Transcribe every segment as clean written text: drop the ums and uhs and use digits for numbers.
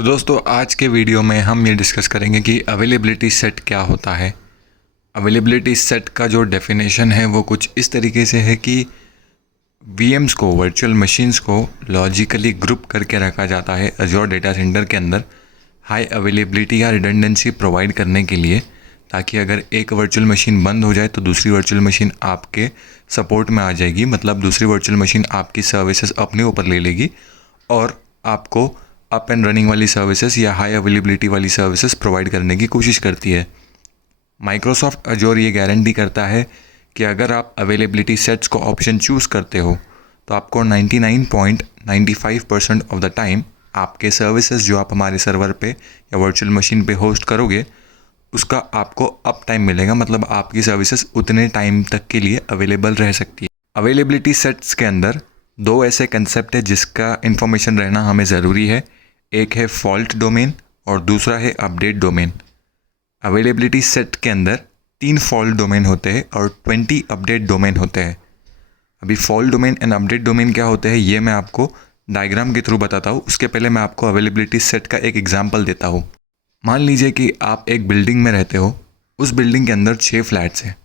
तो दोस्तों आज के वीडियो में हम ये डिस्कस करेंगे कि अवेलेबिलिटी सेट क्या होता है। अवेलेबिलिटी सेट का जो डेफिनेशन है वो कुछ इस तरीके से है कि वीएम्स को, वर्चुअल मशीन्स को लॉजिकली ग्रुप करके रखा जाता है अज़ूर डेटा सेंटर के अंदर हाई अवेलेबिलिटी या रिडंडेंसी प्रोवाइड करने के लिए, ताकि अगर एक वर्चुअल मशीन बंद हो जाए तो दूसरी वर्चुअल मशीन आपके सपोर्ट में आ जाएगी। मतलब दूसरी वर्चुअल मशीन आपकी सर्विसेज अपने ऊपर ले लेगी और आपको अप एंड रनिंग वाली सर्विसेज या हाई अवेलेबिलिटी वाली सर्विसेज प्रोवाइड करने की कोशिश करती है। माइक्रोसॉफ्ट अज़ूर ये गारंटी करता है कि अगर आप अवेलेबिलिटी सेट्स को ऑप्शन चूज़ करते हो तो आपको 99.95% ऑफ द टाइम आपके सर्विसेज जो आप हमारे सर्वर पे या वर्चुअल मशीन पे होस्ट करोगे उसका आपको अप टाइम मिलेगा। मतलब आपकी सर्विसेज उतने टाइम तक के लिए अवेलेबल रह सकती है। अवेलेबिलिटी सेट्स के अंदर दो ऐसे कंसेप्ट है जिसका इन्फॉर्मेशन रहना हमें ज़रूरी है। एक है फॉल्ट डोमेन और दूसरा है अपडेट डोमेन। अवेलेबिलिटी सेट के अंदर 3 फॉल्ट डोमेन होते हैं और 20 अपडेट डोमेन होते हैं। अभी fault domain and update domain क्या होते हैं ये मैं आपको डायग्राम के थ्रू बताता हूँ। उसके पहले मैं आपको अवेलेबिलिटी सेट का एक एग्जांपल देता हूँ। मान लीजिए कि आप एक बिल्डिंग में रहते हो। उस बिल्डिंग के अंदर 6 फ्लैट्स हैं।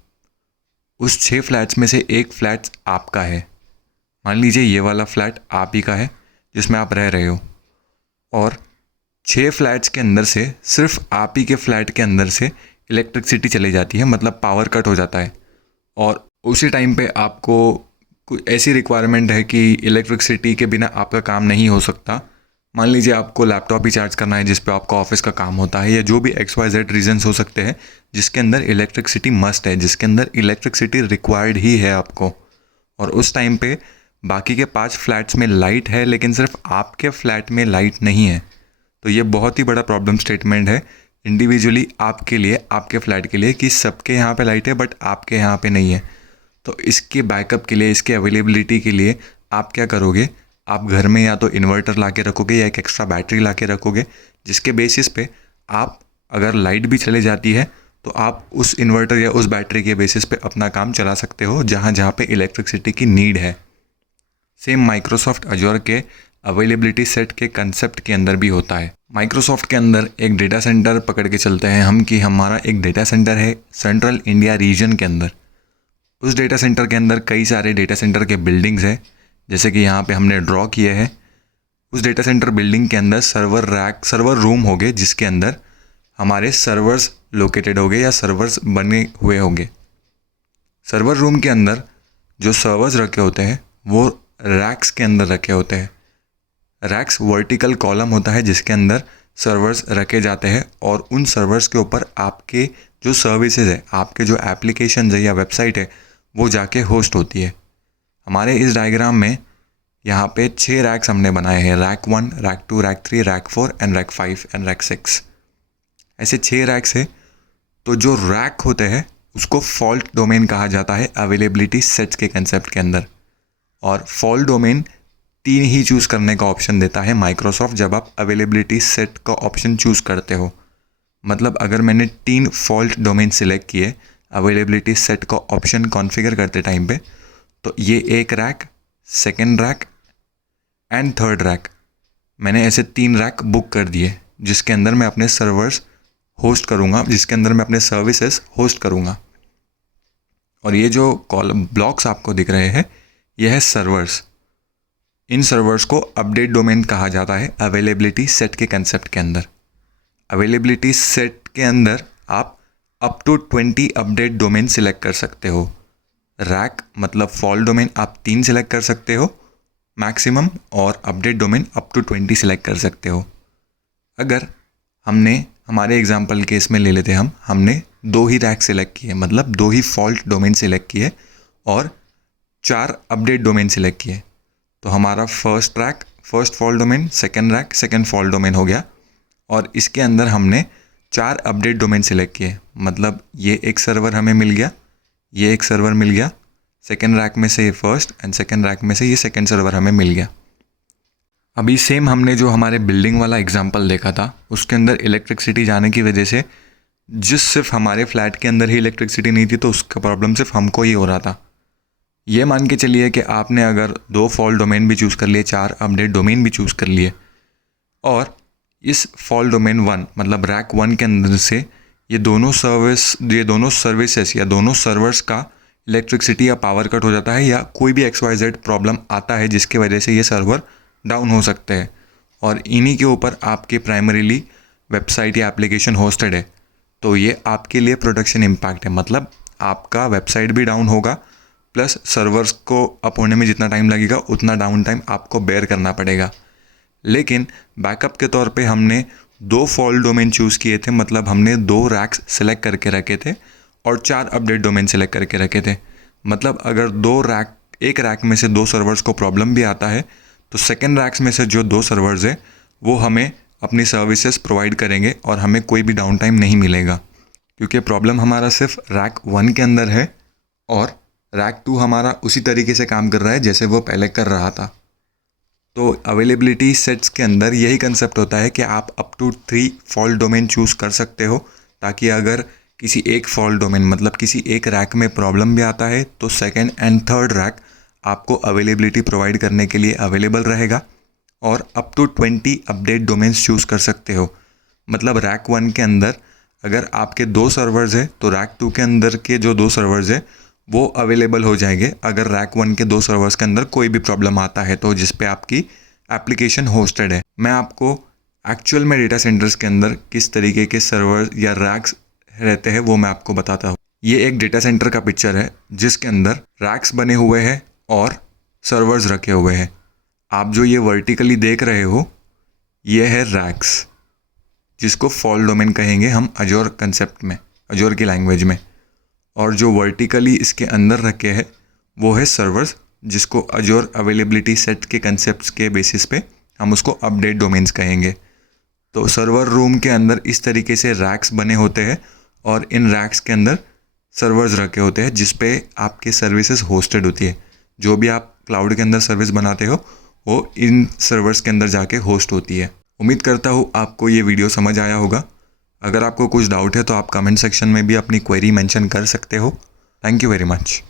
उस 6 फ्लैट्स में से एक फ्लैट आपका है। मान लीजिए ये वाला फ्लैट आप ही का है जिसमें आप रह रहे हो, और 6 फ्लैट्स के अंदर से सिर्फ आप ही के फ्लैट के अंदर से इलेक्ट्रिसिटी चली जाती है, मतलब पावर कट हो जाता है। और उसी टाइम पे आपको कुछ ऐसी रिक्वायरमेंट है कि इलेक्ट्रिसिटी के बिना आपका काम नहीं हो सकता। मान लीजिए आपको लैपटॉप ही चार्ज करना है जिस पे आपका ऑफिस का काम होता है, या जो भी XYZ रीजंस हो सकते हैं जिसके अंदर इलेक्ट्रिसिटी मस्ट है, जिसके अंदर इलेक्ट्रिसिटी रिक्वायर्ड ही है आपको। और उस टाइम पे बाकी के 5 फ्लैट्स में लाइट है लेकिन सिर्फ आपके फ्लैट में लाइट नहीं है। तो ये बहुत ही बड़ा प्रॉब्लम स्टेटमेंट है इंडिविजुअली आपके लिए, आपके फ्लैट के लिए, कि सबके यहाँ पे लाइट है बट आपके यहाँ पे नहीं है। तो इसके बैकअप के लिए, इसके अवेलेबिलिटी के लिए आप क्या करोगे? आप घर में या तो इन्वर्टर ला के रखोगे या एक एक्स्ट्रा बैटरी ला के रखोगे, जिसके बेसिस पे आप अगर लाइट भी चले जाती है तो आप उस इन्वर्टर या उस बैटरी के बेसिस पे अपना काम चला सकते हो जहाँ जहाँ पे इलेक्ट्रिसिटी की नीड है। सेम माइक्रोसॉफ्ट अज़ूर के अवेलेबिलिटी सेट के कंसेप्ट के अंदर भी होता है। माइक्रोसॉफ्ट के अंदर एक डेटा सेंटर पकड़ के चलते हैं हम कि हमारा एक डेटा सेंटर है सेंट्रल इंडिया रीजन के अंदर। उस डेटा सेंटर के अंदर कई सारे डेटा सेंटर के बिल्डिंग्स हैं, जैसे कि यहाँ पे हमने ड्रॉ किए हैं। उस डेटा सेंटर बिल्डिंग के अंदर सर्वर रैक, सर्वर रूम होंगे जिसके अंदर हमारे सर्वर्स लोकेटेड होंगे या सर्वर्स बने हुए होंगे। सर्वर रूम के अंदर जो सर्वर्स रखे होते हैं वो रैक्स के अंदर रखे होते हैं। रैक्स वर्टिकल कॉलम होता है जिसके अंदर सर्वर्स रखे जाते हैं और उन सर्वर्स के ऊपर आपके जो सर्विसेज है, आपके जो एप्लीकेशन है या वेबसाइट है वो जाके होस्ट होती है। हमारे इस डायग्राम में यहाँ पे 6 रैक्स हमने बनाए हैं, rack 1, rack 2, rack 3, rack 4 and rack 5 and rack 6। ऐसे 6 रैक्स है। तो जो रैक होते हैं उसको फॉल्ट डोमेन कहा जाता है अवेलेबिलिटी सेट्स के कंसेप्ट के अंदर। और फॉल्ट डोमेन 3 ही चूज़ करने का ऑप्शन देता है माइक्रोसॉफ्ट जब आप अवेलेबिलिटी सेट का ऑप्शन चूज़ करते हो। मतलब अगर मैंने 3 फॉल्ट डोमेन सिलेक्ट किए अवेलेबिलिटी सेट का ऑप्शन कॉन्फ़िगर करते टाइम पे, तो ये एक rack, second rack and third rack, मैंने ऐसे 3 रैक बुक कर दिए जिसके अंदर मैं अपने सर्वर्स होस्ट करूँगा, जिसके अंदर मैं अपने सर्विसेज होस्ट करूँगा। और ये जो कॉलम ब्लॉक्स आपको दिख रहे हैं यह है सर्वर्स। इन सर्वर्स को अपडेट डोमेन कहा जाता है अवेलेबिलिटी सेट के कंसेप्ट के अंदर। अवेलेबिलिटी सेट के अंदर आप up to 20 update domain select कर सकते हो। रैक मतलब फॉल्ट डोमेन आप 3 सिलेक्ट कर सकते हो मैक्सिमम, और update domain up to 20 select कर सकते हो। अगर हमने हमारे एग्जांपल केस में ले लेते हैं, हमने 2 ही रैक सिलेक्ट किए, मतलब 2 ही फॉल्ट डोमेन सिलेक्ट किए और 4 अपडेट डोमेन सिलेक्ट किए, तो हमारा first rack first fault domain, second rack second fault domain हो गया। और इसके अंदर हमने 4 अपडेट डोमेन सिलेक्ट किए, मतलब ये एक सर्वर हमें मिल गया, ये एक सर्वर मिल गया, सेकेंड रैक में से ये फर्स्ट एंड सेकेंड रैक में से ये सेकेंड सर्वर हमें मिल गया। अभी सेम हमने जो हमारे बिल्डिंग वाला एग्जांपल देखा था उसके अंदर इलेक्ट्रिसिटी जाने की वजह से सिर्फ हमारे फ्लैट के अंदर ही इलेक्ट्रिसिटी नहीं थी, तो उसका प्रॉब्लम सिर्फ हमको ही हो रहा था। ये मान के चलिए कि आपने अगर 2 फॉल्ट डोमेन भी चूज़ कर लिए, 4 अपडेट डोमेन भी चूज़ कर लिए, और इस फॉल्ट डोमेन 1 मतलब रैक 1 के अंदर से ये दोनों सर्विसेज या दोनों सर्वर्स का इलेक्ट्रिसिटी या पावर कट हो जाता है, या कोई भी XYZ प्रॉब्लम आता है जिसकी वजह से ये सर्वर डाउन हो सकते हैं। और इन्हीं के ऊपर आपके प्राइमरीली वेबसाइट या एप्लीकेशन होस्टेड है। तो ये आपके लिए प्रोडक्शन इम्पैक्ट है, मतलब आपका वेबसाइट भी डाउन होगा, प्लस सर्वर्स को अप होने में जितना टाइम लगेगा उतना डाउन टाइम आपको बेयर करना पड़ेगा। लेकिन बैकअप के तौर पे हमने 2 फॉल्ट डोमेन चूज़ किए थे, मतलब हमने 2 रैक्स सेलेक्ट करके रखे थे और 4 अपडेट डोमेन सेलेक्ट करके रखे थे। मतलब अगर एक रैक में से 2 सर्वर्स को प्रॉब्लम भी आता है तो सेकेंड रैक्स में से जो 2 सर्वर्स है वो हमें अपनी सर्विसेज प्रोवाइड करेंगे और हमें कोई भी डाउन टाइम नहीं मिलेगा, क्योंकि प्रॉब्लम हमारा सिर्फ रैक 1 के अंदर है और रैक 2 हमारा उसी तरीके से काम कर रहा है जैसे वो पहले कर रहा था। तो अवेलेबिलिटी सेट्स के अंदर यही कंसेप्ट होता है कि आप up to 3 fault domain choose कर सकते हो, ताकि अगर किसी एक फॉल्ट डोमेन मतलब किसी एक रैक में प्रॉब्लम भी आता है तो सेकेंड एंड थर्ड रैक आपको अवेलेबिलिटी प्रोवाइड करने के लिए अवेलेबल रहेगा। और up to 20 update domains choose कर सकते हो। मतलब रैक 1 के अंदर अगर आपके 2 सर्वर्स है तो रैक 2 के अंदर के जो 2 सर्वर्स है वो अवेलेबल हो जाएंगे अगर रैक 1 के 2 सर्वर्स के अंदर कोई भी प्रॉब्लम आता है तो जिस पे आपकी एप्लीकेशन होस्टेड है। मैं आपको एक्चुअल में डेटा सेंटर्स के अंदर किस तरीके के सर्वर या रैक्स रहते हैं वो मैं आपको बताता हूँ। ये एक डेटा सेंटर का पिक्चर है जिसके अंदर रैक्स बने हुए हैं और सर्वर्स रखे हुए हैं। आप जो ये वर्टिकली देख रहे हो ये है रैक्स, जिसको फॉल्ट डोमेन कहेंगे हम अजोर कंसेप्ट में, अजोर की लैंग्वेज में। और जो वर्टिकली इसके अंदर रखे हैं वो है सर्वर्स, जिसको अजोर अवेलेबिलिटी सेट के कंसेप्ट्स के बेसिस पे हम उसको अपडेट डोमेन्स कहेंगे। तो सर्वर रूम के अंदर इस तरीके से रैक्स बने होते हैं और इन रैक्स के अंदर सर्वर्स रखे होते हैं जिस पे आपके सर्विसेज होस्टेड होती है। जो भी आप क्लाउड के अंदर सर्विस बनाते हो वो इन सर्वर्स के अंदर जाके होस्ट होती है। उम्मीद करता हूँ आपको ये वीडियो समझ आया होगा। अगर आपको कुछ डाउट है तो आप कमेंट सेक्शन में भी अपनी क्वेरी मेंशन कर सकते हो। Thank you very much.